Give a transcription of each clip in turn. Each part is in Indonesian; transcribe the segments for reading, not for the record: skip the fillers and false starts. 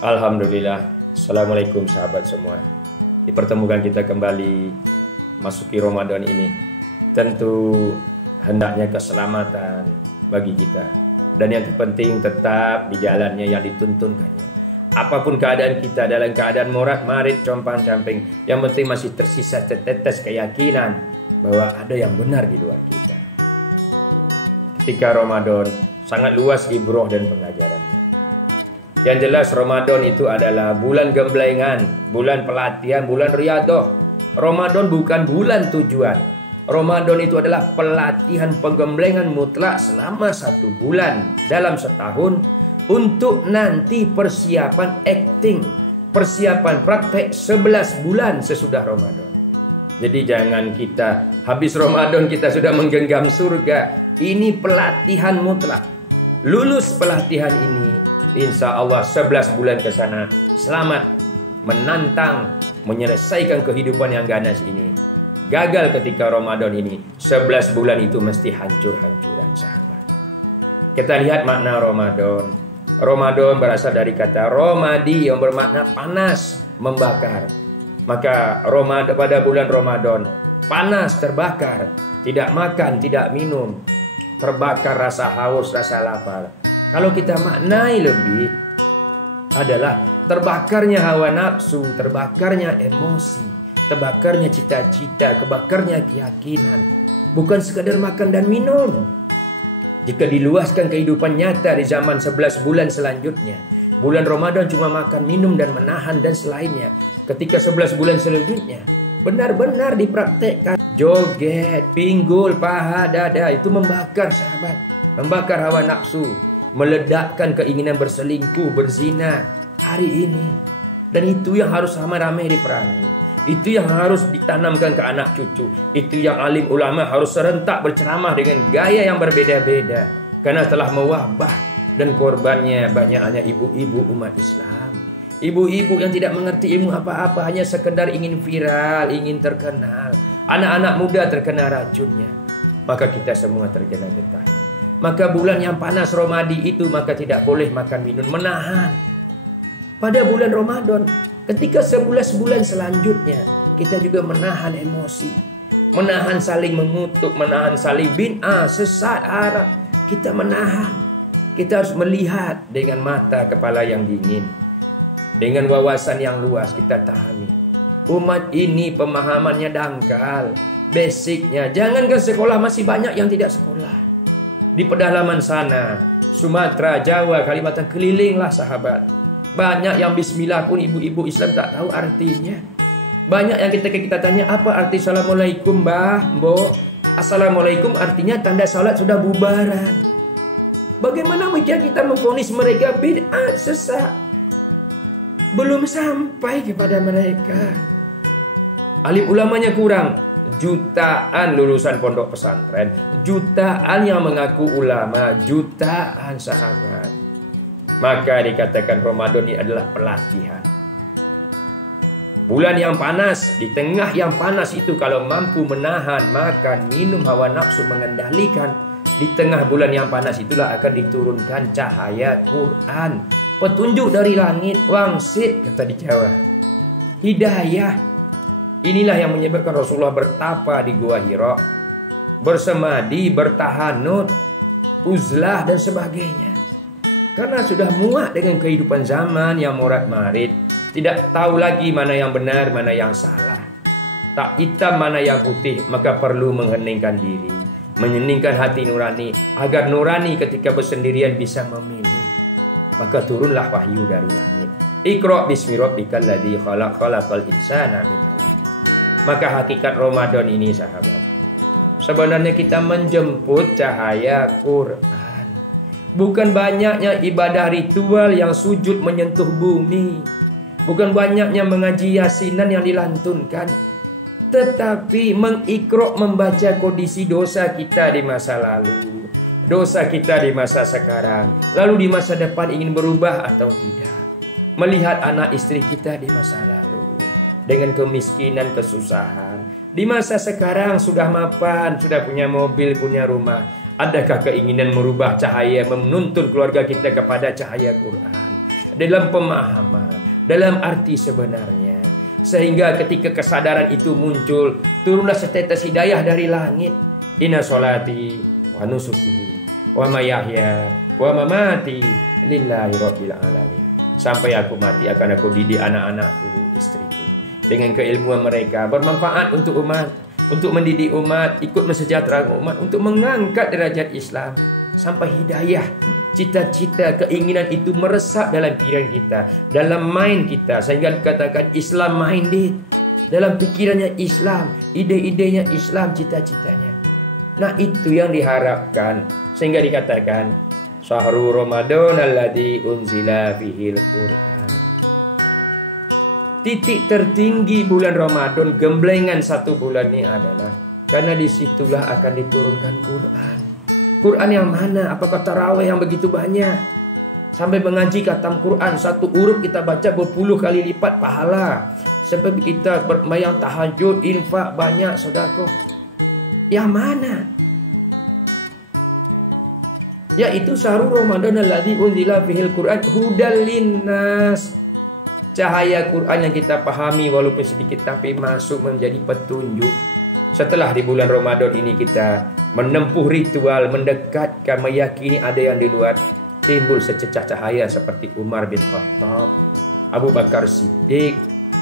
Alhamdulillah. Assalamualaikum sahabat semua. Dipertemukan kita kembali masuki Ramadan ini. Tentu hendaknya keselamatan bagi kita. Dan yang terpenting tetap di jalannya yang dituntunkannya. Apapun keadaan kita, dalam keadaan morat marit compang camping, yang penting masih tersisa setetes keyakinan bahwa ada yang benar di luar kita. Ketika Ramadan sangat luas ibroh dan pelajarannya. Yang jelas Ramadan itu adalah bulan gemblengan, bulan pelatihan, bulan riyadhah. Ramadan bukan bulan tujuan. Ramadan itu adalah pelatihan penggemblengan mutlak selama 1 bulan dalam setahun untuk nanti persiapan acting, persiapan praktek 11 bulan sesudah Ramadan. Jadi jangan kita habis Ramadan kita sudah menggenggam surga. Ini pelatihan mutlak. Lulus pelatihan ini, insya Allah 11 bulan ke sana selamat menantang menyelesaikan kehidupan yang ganas ini. Gagal ketika Ramadan ini, 11 bulan itu mesti hancur-hancuran sahabat. Kita lihat makna Ramadan. Ramadan berasal dari kata romadi yang bermakna panas, membakar. Maka pada bulan Ramadan panas, terbakar, tidak makan, tidak minum, terbakar rasa haus, rasa lapar. Kalau kita maknai lebih adalah terbakarnya hawa nafsu, terbakarnya emosi, terbakarnya cita-cita, kebakarnya keyakinan. Bukan sekadar makan dan minum. Jika diluaskan kehidupan nyata di zaman 11 bulan selanjutnya, bulan Ramadan cuma makan, minum, dan menahan dan selainnya. Ketika 11 bulan selanjutnya benar-benar dipraktekkan, joget, pinggul, paha, dada, itu membakar sahabat, membakar hawa nafsu, meledakkan keinginan berselingkuh, berzina hari ini. Dan itu yang harus ramai-ramai diperangi. Itu yang harus ditanamkan ke anak cucu. Itu yang alim ulama harus serentak berceramah dengan gaya yang berbeda-beda. Karena telah mewabah dan korbannya banyaknya ibu-ibu umat Islam. Ibu-ibu yang tidak mengerti ilmu apa-apa, hanya sekedar ingin viral, ingin terkenal. Anak-anak muda terkena racunnya. Maka kita semua terkena getah. Maka bulan yang panas Romadi itu maka tidak boleh makan minum, menahan. Pada bulan Ramadan, ketika 11 bulan selanjutnya, kita juga menahan emosi, menahan saling mengutuk, menahan saling bid'ah, sesat, Arab. Kita menahan. Kita harus melihat dengan mata kepala yang dingin, dengan wawasan yang luas kita tahami. Umat ini pemahamannya dangkal, basicnya. Jangankan sekolah, masih banyak yang tidak sekolah. Di pedalaman sana, Sumatera, Jawa, Kalimantan, kelilinglah sahabat. Banyak yang bismillah pun ibu-ibu Islam tak tahu artinya. Banyak yang kita tanya, apa arti assalamualaikum mbah, mbok? Assalamualaikum artinya tanda salat sudah bubaran. Bagaimana mungkin kita memvonis mereka bid'ah, sesat? Belum sampai kepada mereka. Alim ulamanya kurang. Jutaan lulusan pondok pesantren, jutaan yang mengaku ulama, jutaan sahabat. Maka dikatakan Ramadan ini adalah pelatihan. Bulan yang panas, di tengah yang panas itu kalau mampu menahan, makan, minum, hawa nafsu mengendalikan, di tengah bulan yang panas itulah akan diturunkan cahaya Quran. Petunjuk dari langit, wangsit kata di Jawa. Hidayah. Inilah yang menyebabkan Rasulullah bertapa di Gua Hira, bersemadi, bertahanut, uzlah dan sebagainya. Karena sudah muak dengan kehidupan zaman yang morat-marit, tidak tahu lagi mana yang benar, mana yang salah, tak hitam mana yang putih, maka perlu mengheningkan diri, menyeningkan hati nurani, agar nurani ketika bersendirian bisa memilih. Maka turunlah wahyu dari langit. Iqra bismi rabbikal ladzi khalaq, khalaqal insana min 'alaq. Maka hakikat Ramadan ini sahabat, sebenarnya kita menjemput cahaya Quran. Bukan banyaknya ibadah ritual yang sujud menyentuh bumi, bukan banyaknya mengaji yasinan yang dilantunkan, tetapi mengikro, membaca kondisi dosa kita di masa lalu, dosa kita di masa sekarang, lalu di masa depan ingin berubah atau tidak. Melihat anak istri kita di masa lalu dengan kemiskinan, kesusahan. Di masa sekarang sudah mapan, sudah punya mobil, punya rumah. Adakah keinginan merubah cahaya, menuntun keluarga kita kepada cahaya Quran? dalam pemahaman, dalam arti sebenarnya. Sehingga ketika kesadaran itu muncul, turunlah setetes hidayah dari langit. Inna sholati wa nusuki wa mayahya wa mamati lillahi rabbil alamin. Sampai aku mati akan aku didik anak-anakku, istriku, dengan keilmuan mereka bermanfaat untuk umat, untuk mendidik umat, ikut mensejahterakan umat, untuk mengangkat derajat Islam. Sampai hidayah, cita-cita, keinginan itu meresap dalam pikiran kita, dalam mind kita, sehingga dikatakan Islam minded. Dalam pikirannya Islam, ide-idenya Islam, cita-citanya. Nah, itu yang diharapkan, sehingga dikatakan Syahrul Ramadan alladzi unzila fihil Qur'an. Titik tertinggi bulan Ramadan, gemblengan satu bulan ini adalah karena disitulah akan diturunkan Quran. Quran yang mana? Apakah tarawih yang begitu banyak? Sampai mengaji khatam Quran, satu huruf kita baca berpuluh kali lipat pahala. Sampai kita bermayang tahajud, infak banyak, sedekah. Yang mana? Yaitu syahrul Ramadan alladzi unzila fihil Quran hudal linnas. Cahaya Quran yang kita pahami walaupun sedikit tapi masuk menjadi petunjuk. Setelah di bulan Ramadan ini kita menempuh ritual, mendekatkan, meyakini ada yang di luar, timbul sececah cahaya seperti Umar bin Khattab, Abu Bakar Siddiq,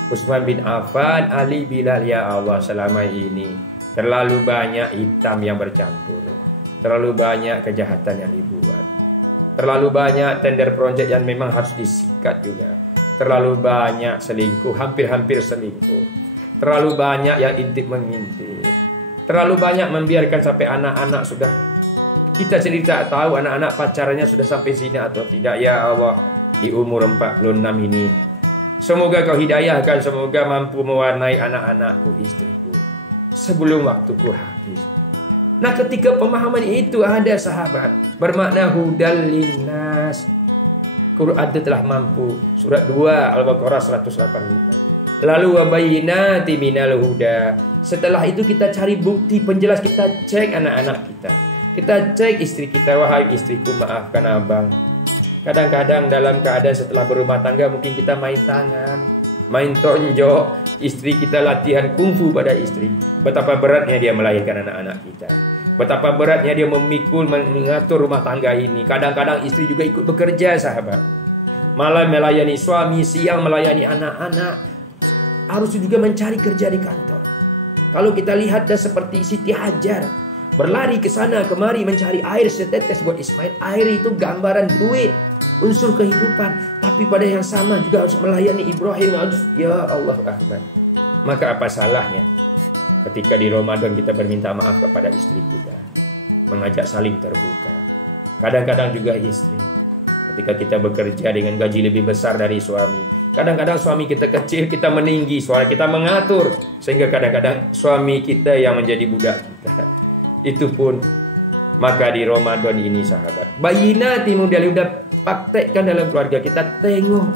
Utsman bin Affan, Ali, Bilal. Ya Allah, selama ini terlalu banyak hitam yang bercampur, terlalu banyak kejahatan yang dibuat, terlalu banyak tender project yang memang harus disikat juga, terlalu banyak selingkuh, hampir-hampir selingkuh, terlalu banyak yang intip-mengintip, terlalu banyak membiarkan sampai anak-anak sudah, kita sendiri tak tahu anak-anak pacarannya sudah sampai sini atau tidak. Ya Allah, di umur 46 ini, semoga kau hidayahkan, semoga mampu mewarnai anak-anakku, istriku, sebelum waktuku habis. Nah, ketika pemahaman itu ada, sahabat, bermakna hudal linnas. Quran telah mampu. Surat 2 Al-Baqarah 185. Lalu wabayinati minal huda. Setelah itu kita cari bukti penjelas, kita cek anak-anak kita, kita cek istri kita. Wahai istriku, maafkan abang, kadang-kadang dalam keadaan setelah berumah tangga mungkin kita main tangan, main tonjok. Istri kita latihan kungfu pada istri. Betapa beratnya dia melahirkan anak-anak kita, betapa beratnya dia memikul, mengatur rumah tangga ini. Kadang-kadang istri juga ikut bekerja, sahabat, malam melayani suami, siang melayani anak-anak, harus juga mencari kerja di kantor. Kalau kita lihat dah seperti Siti Hajar, berlari ke sana kemari mencari air setetes buat Ismail. Air itu gambaran duit, unsur kehidupan. Tapi pada yang sama juga harus melayani Ibrahim. Ya Allah Akbar. Maka apa salahnya ketika di Ramadan kita berminta maaf kepada istri kita, mengajak saling terbuka. Kadang-kadang juga istri, ketika kita bekerja dengan gaji lebih besar dari suami, kadang-kadang suami kita kecil, kita meninggi, suara kita mengatur, sehingga kadang-kadang suami kita yang menjadi budak kita. Itu pun, maka di Ramadan ini, sahabat, bayinati modal udah praktekkan dalam keluarga kita. Tengok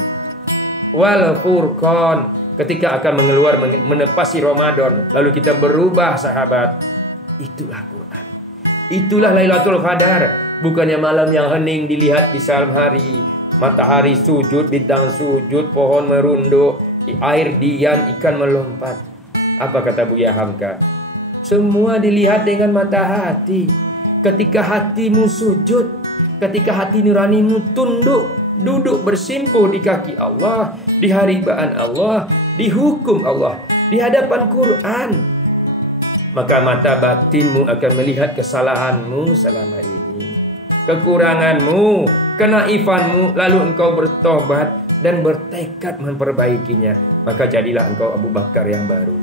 wal furqan, ketika akan mengeluar menepasi Ramadan, lalu kita berubah, sahabat. Itulah Quran, itulah Lailatul Qadar. Bukannya malam yang hening dilihat di malam hari, matahari sujud, bintang sujud, pohon merunduk, air diam, ikan melompat. Apa kata Buya Hamka? Semua dilihat dengan mata hati. Ketika hatimu sujud, ketika hati nuranimu tunduk, duduk bersimpuh di kaki Allah, di haribaan Allah, di hukum Allah, di hadapan Quran, maka mata batinmu akan melihat kesalahanmu selama ini, kekuranganmu, kenaifanmu, lalu engkau bertobat dan bertekad memperbaikinya. Maka jadilah engkau Abu Bakar yang baru,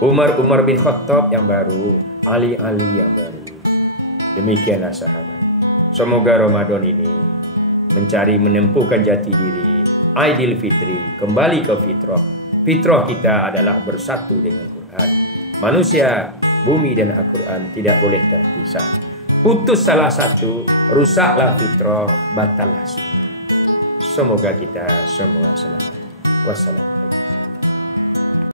Umar bin Khattab yang baru, Ali yang baru. Demikianlah, sahabat. Semoga Ramadan ini mencari menempuhkan jati diri, Aidil Fitri, kembali ke fitrah. Fitrah kita adalah bersatu dengan Quran. Manusia, bumi dan Al-Quran tidak boleh terpisah. Putus salah satu, rusaklah fitrah, batallah sunnah. Semoga kita semua selamat. Wassalam.